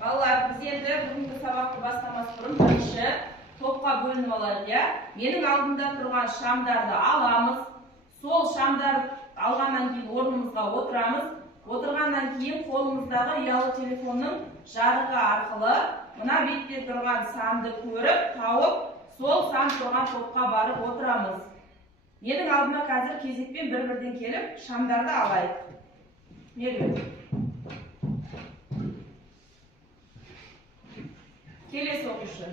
Балалар, біз енді бүгінгі сабақты бастамас бұрын бірінші топқа бөлініп алайық, иә? Менің алдымда тұрған шамдарды аламыз. Сол шамдар алғаннан кейін орнымызға отырамыз. Отырғаннан кейін қолымыздағы ұялы телефонның жарығы арқылы мына бетте тұрған санды көріп, тауып, сол сан тұрған топқа барып отырамыз. Менің алдыма қазір кезекпен бір-бірден келіп, шамдарды алайық. Меруерт. Келесі оқушы.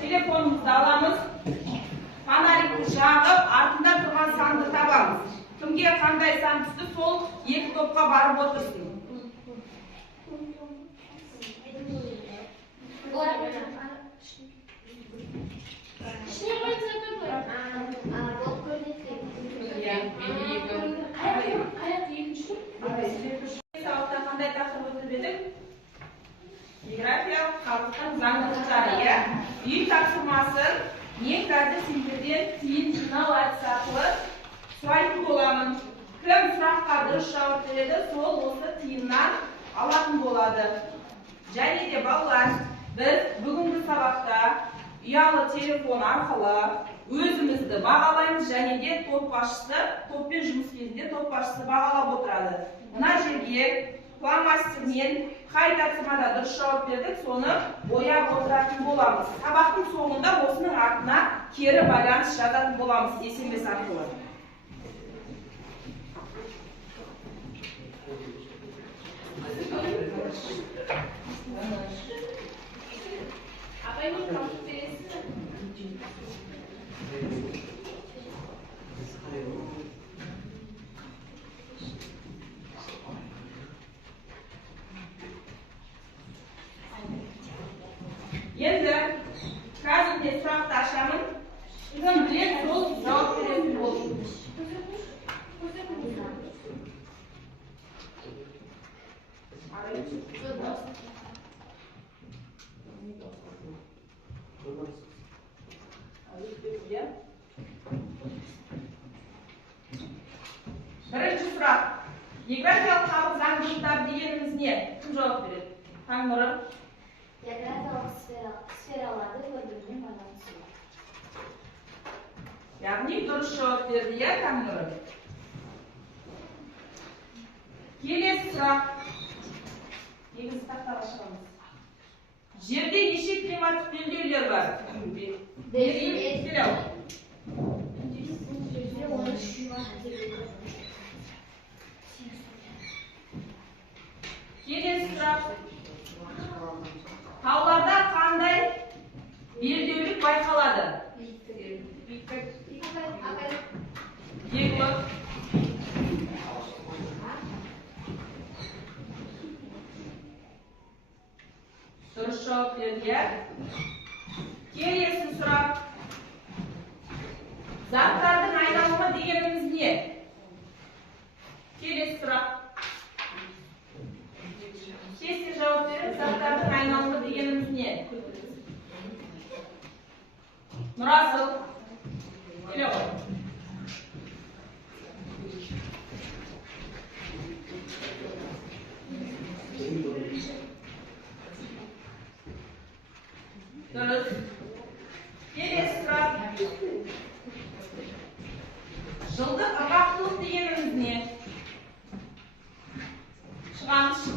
Telefonumuzu alamız, fanarikti жағып, артында тұрған санды табамыз. Кімге қандай сан түсті, сол екі топқа барып отырсын. Сабақта қандай тақырып өтіп едік? Географиялық қалдықтың заңдылықтары, иә? Үй тапсырмасын мен қазір сендерден тиын жинау әдісі арқылы сұрайтын боламын. Кім сұраққа дұрыс жауап береді, сол осы тиыннан алатын болады. Және де балалар, біз бүгінгі сабақта ұялы телефон арқылы өзімізді бағалаймыз, және де топ басшысы, топпен жұмыс кезінде топ басшысы бағалап отырады. Мына жерге фломастермен қай тапсырмада дұрыс жауап бердік, соны бояп отыратын боламыз. Сабақтың соңында осының артына кері байланыс жазатын боламыз SMS арқылы. Енді қазір де сұрақты ашамын. Кім білет, сол жауап беретін болсын. Бірінші сұрақ. Географиялық қабық заңдылықтар дегеніміз не? Кім жауап береді? Таңнұрым. Географиялық сфераларды бір-біріне байланысы. Яғни дұрыс жауап берді, иә, Таңнұрым? Келесі сұрақ. Негізі тақтаға шығамыз. Жерде неше климаттық белдеулер бар? Келеу. Келесі сұрақ. Тауларда қандай белдеулік байқалады? Биіктік. Дұрыс жауап берді. Келесі сұрақ. Заттардың айналымы дегеніміз не?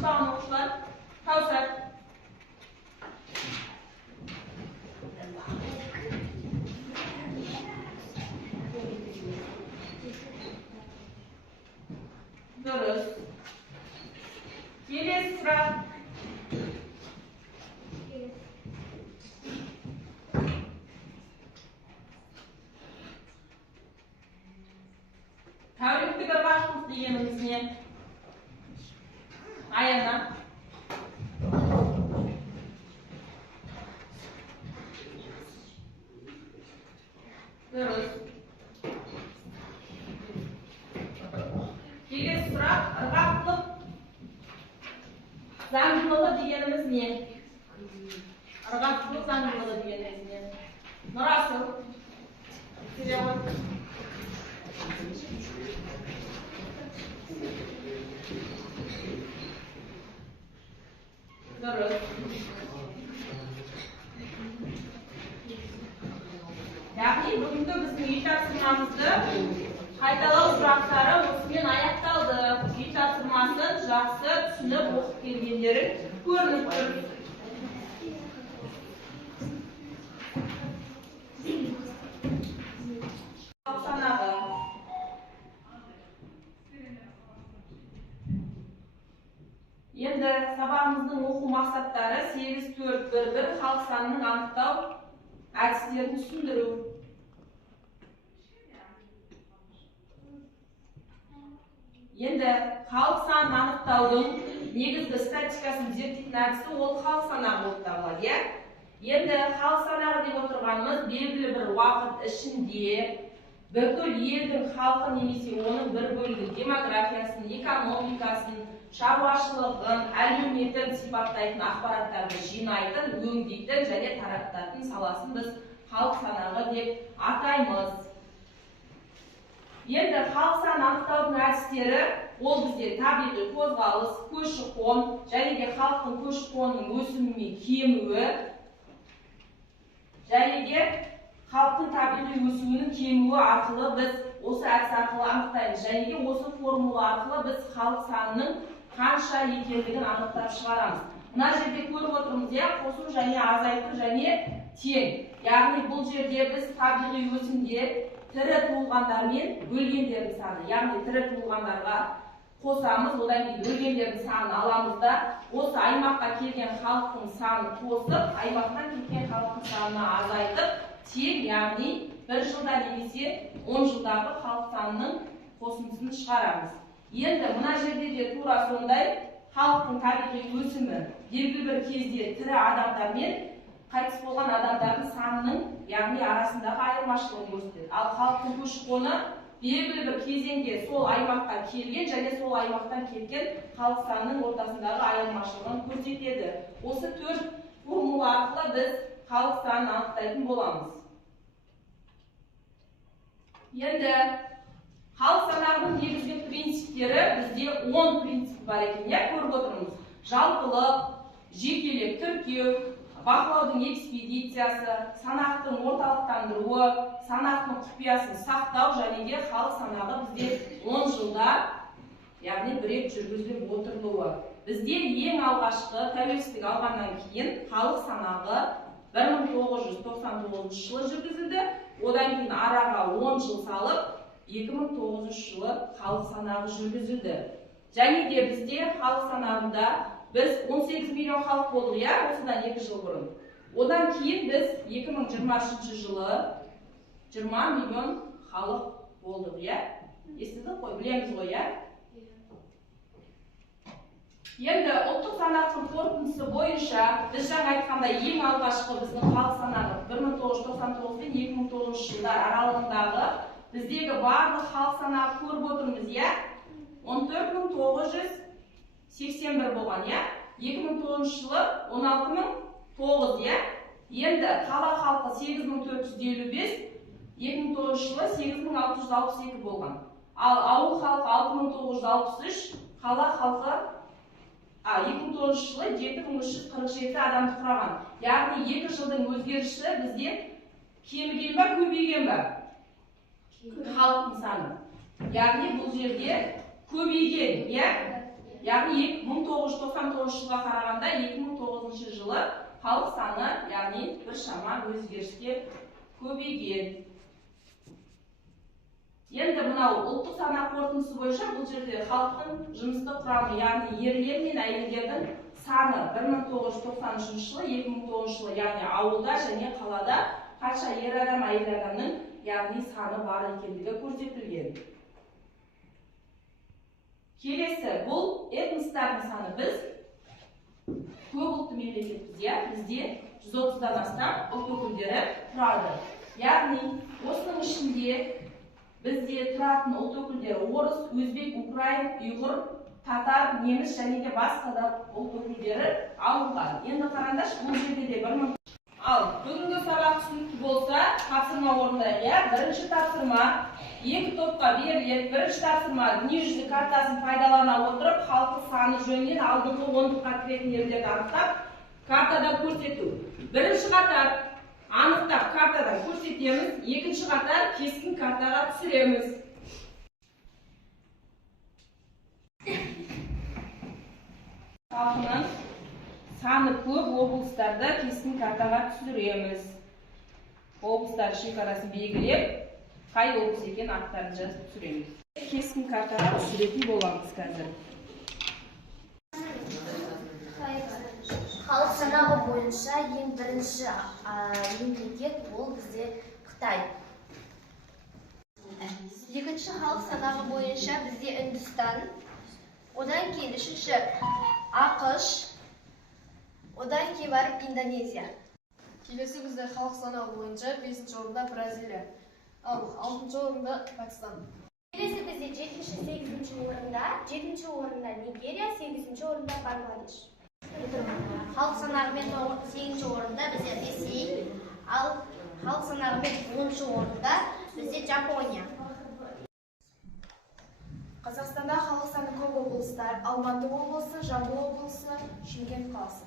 Konuşpağın оқушылар. Kausar. Dürüs. Kelesi сұрақ. Тәуліктік ырғақтылық дегеніміз не? Аяна. Дұрыс. Келесі сұрақ, ырғақтылық заңдылығы дегеніміз не? Ырғақтылық заңдылығы дегеніміз не? Нұрасыл. Перевод. Дұрыс. Яғни бүгінгі біздің үй тапсырмамызды қайталау сұрақтары осымен аяқталды. Үй тапсырмасын жақсы түсініп оқып келгендерің көрініп тұр. Санағы. Енді сабағымыздың оқу мақсаттары 8-4-1-1 халық санының анықтау әдістерін түсіндіру. Енді халық санын анықтаудың негізгі статистикасын зерттейтін әдісі ол халық санағы болып табылады. Енді халық санағы деп отырғанымыз белгілі бір уақыт ішінде бүкіл елдің халқы немесе оның бір бөлігі демографиясын, экономикасын, шаруашылығын, әлеуметін сипаттайтын ақпараттарды жинайтын, өңдейтін және тарататын саласын біз халық санағы деп атаймыз. Енді халық санын анықтаудың әдістері ол бізде табиғи қозғалыс, көші-қон және де халықтың көші-қонының өсімі мен кемуі және де халықтың табиғи өсуінің кемуі арқылы біз осы әдіс арқылы анықтаймыз және де осы формула арқылы біз халық санының қанша екендігін анықтап шығарамыз. Мына жерде көріп отырмыз, қосу және азайту және тең. Яғни бұл жерде біз табиғи өсімде тірі туылғандар мен өлгендердің саны, яғни тірі туылғандарға қосамыз, одан кейін өлгендердің санын аламыз да, осы аймаққа келген халықтың санын қосып, аймақтан кеткен халықтың санына азайтып, тең, яғни бір жылда немесе 10 жылдағы халық санының қосындысын шығарамыз. Енді мына жерде де тура сондай халықтың табиғи өсімі белгілі бір кезде тірі адамдар мен қайтыс болған адамдардың санының, яғни арасындағы айырмашылығын көрсетеді. Ал халықтың көші-қоны белгілі бір кезеңде сол аймаққа келген және сол аймақтан кеткен халық санының ортасындағы айырмашылығын көрсетеді. Осы 4 формула арқылы біз халық санын анықтайтын боламыз. Енді халық санағының негізгі принциптері бізде 10 принцип бар екен, көріп отырмыз. Жалпылық, жекелеп тіркеу, бақылаудың экспедициясы, санақтың орталықтандыруы, санақтың құпиясын сақтау және де халық санағы бізде 10 жылда, яғни бір рет жүргізіліп отырылуы. Бізде ең алғашқы тәуелсіздік алғаннан кейін халық санағы 1999 жылы жүргізілді. Одан кейін араға 10 жыл салып 2009 жылы халық санағы жүргізілді. Және де бізде халық санағында біз 18 миллион халық болдық, осыдан 2 жыл бұрын. Одан кейін біз 2023 жылы 20 миллион халық болдық, естідік қой, білеміз ғой, Енді ұлттық санақтың қорытындысы бойынша біз жаңа айтқандай ең алғашқы біздің халық санағы 1999 пен 2009 жылдар аралығындағы біздегі барлық халық санағы көріп отырмыз, 14981 болған, 2009 жылы 16009, енді қала халқы 8455, 2009 жылы 8662 болған. Ал ауыл халқы 6963, қала халқы 2009 жылы 7347 адамды құраған. Яғни 2 жылдың өзгерісі бізде кеміген ба, көбейген ба? Халықтың саны. Яғни бұл жерде көбейген, яғни 1999 жылға қарағанда 2009 жылы халық саны, яғни бір шама өзгеріске көбейген. Енді мынау ұлттық санақ қорытындысы бойынша бұл жерде халықтың жыныстық құрамы, яғни ерлер мен әйелдердің саны 1993 жылы, 2009 жылы, яғни ауылда және қалада қанша ер адам, әйел адамның, яғни саны бар екендігі көрсетілген. Келесі, бұл этностардың саны. Біз көп ұлтты мемлекетпіз, бізде 130-дан астам ұлт өкілдері тұрады. Яғни осының ішінде бізде тұратын ұлт өкілдері орыс, өзбек, украин, ұйғыр, татар, неміс және де басқа да ұлт өкілдері алынған. Енді қараңдаршы, бұл жерде де 1000. Ал бүгінгі сабақ түсінікті болса, тапсырма орындайық. Бірінші тапсырма 2 топқа беріледі. Бірінші тапсырма дүниежүзілік картасын пайдалана отырып, халқы саны жөнінен алдыңғы 10-ға кіретін елдерді анықтап, картадан көрсету. Бірінші қатар анықтап картадан көрсетеміз, екінші қатар кескін картаға түсіреміз. Халқының саны көп облыстарда кескін картаға түсіреміз. Облыстар шекарасын белгілеп, қай облыс екен аттарын жазып түсіреміз. Кескін картаға түсіретін боламыз қазір. Халық санағы бойынша ең бірінші мемлекет ол бізде Қытай. Екінші халық санағы бойынша бізде Үндістан. Одан кейін үшінші ақш. Одан кейін барып Индонезия. Келесі бізде халық санағы бойынша 5-ші орында Бразилия, ал 6-ші орында Пакистан. Келесі бізде 7-8-ші орында, 7-ші орында Нигерия, 8-ші орында Бангладеш. Халық санағымен 8-ші орында бізде Ресей, ал халық санағымен 10-ші орында бізде Жапония. Қазақстанда халық саны көп облыстар: Алматы облысы, Жамбыл облысы, Шымкент қаласы.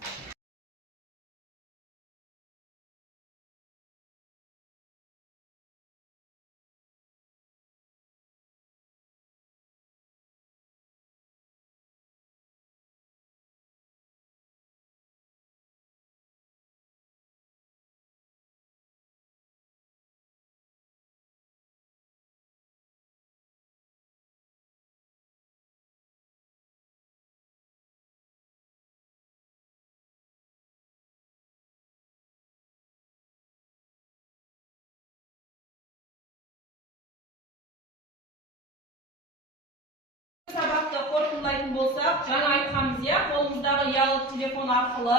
Сабақты қорытындылайтын болсақ, жаңа айтқанбыз, қолымыздағы ұялы телефон арқылы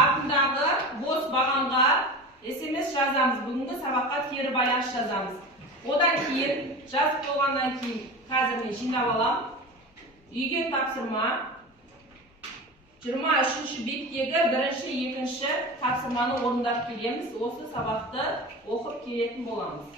артындағы бос бағанға SMS жазамыз. Бүгінгі сабаққа кері байланыс жазамыз. Одан кейін жазып болғаннан кейін қазір мен жинап алам. Үйге тапсырма 23-ші беттегі 1-ші, 2-ші тапсырманы орындап келеміз. Осы сабақты оқып келетін боламыз.